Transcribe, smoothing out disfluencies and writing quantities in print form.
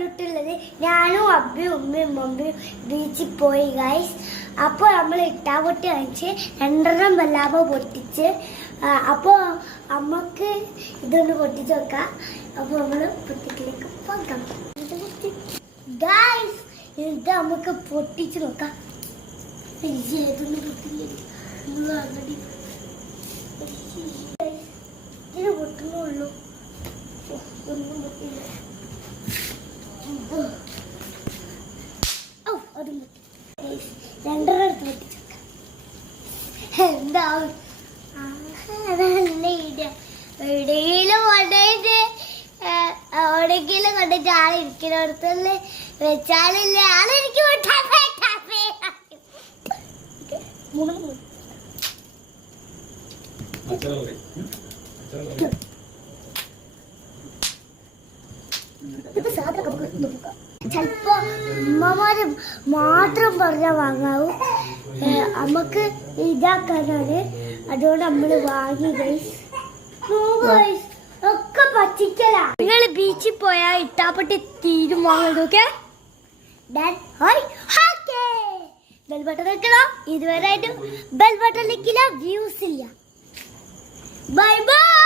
പറഞ്ഞിട്ടുള്ളത് ഞാനും അബ്ബയും ഉമ്മയും മമ്മിയും ബീച്ചിൽ പോയി ഗൈസ്. അപ്പോൾ നമ്മൾ ഇട്ടാപ്പൊട്ടി വാങ്ങിച്ച് 2 വല്ലാമ പൊട്ടിച്ച്. അപ്പോൾ അമ്മക്ക് ഇതൊന്ന് പൊട്ടിച്ച് വെക്കാം. അപ്പോൾ നമ്മൾ പൊട്ടിക്കിലേക്ക് പോകാം ഗൈസ്. ഇത് നമുക്ക് പൊട്ടിച്ച് നോക്കാം. ഏതൊന്ന് പൊട്ടില്ല ഇതിന് പൊട്ടുന്നുള്ളൂ. ഒന്നും പൊട്ടില്ല. അതും പൊട്ടി. 2 എടുത്ത് പൊട്ടിച്ചേക്കാം. എന്താവും എവിടെയെങ്കിലും കൊണ്ടുപോയിട്ട് എവിടെയെങ്കിലും കൊണ്ടിട്ട് ആളിരിക്കുന്നിടത്തല്ലേ വെച്ചാലില്ല ആളിരിക്കും. ചിലപ്പോ ഉമ്മമാര് മാത്രം പറഞ്ഞാൽ വാങ്ങാവും. നമുക്ക് ഇതാക്കാനാണ്. അതുകൊണ്ട് നമ്മള് വാങ്ങി ഗൈസ്. ഒക്കെ പറ്റിക്കലാ. നിങ്ങൾ ബീച്ചിൽ പോയാൽ ഇട്ടാപ്പട്ടി തീരും വാങ്ങരുത്. ഓക്കെ ബെൽ ബട്ടൺ വെക്കണം. ഇതുവരെ ആയിട്ട് ബെൽ ബട്ടൺ നിൽക്കില്ല, വ്യൂസ് ഇല്ല. Bye bye.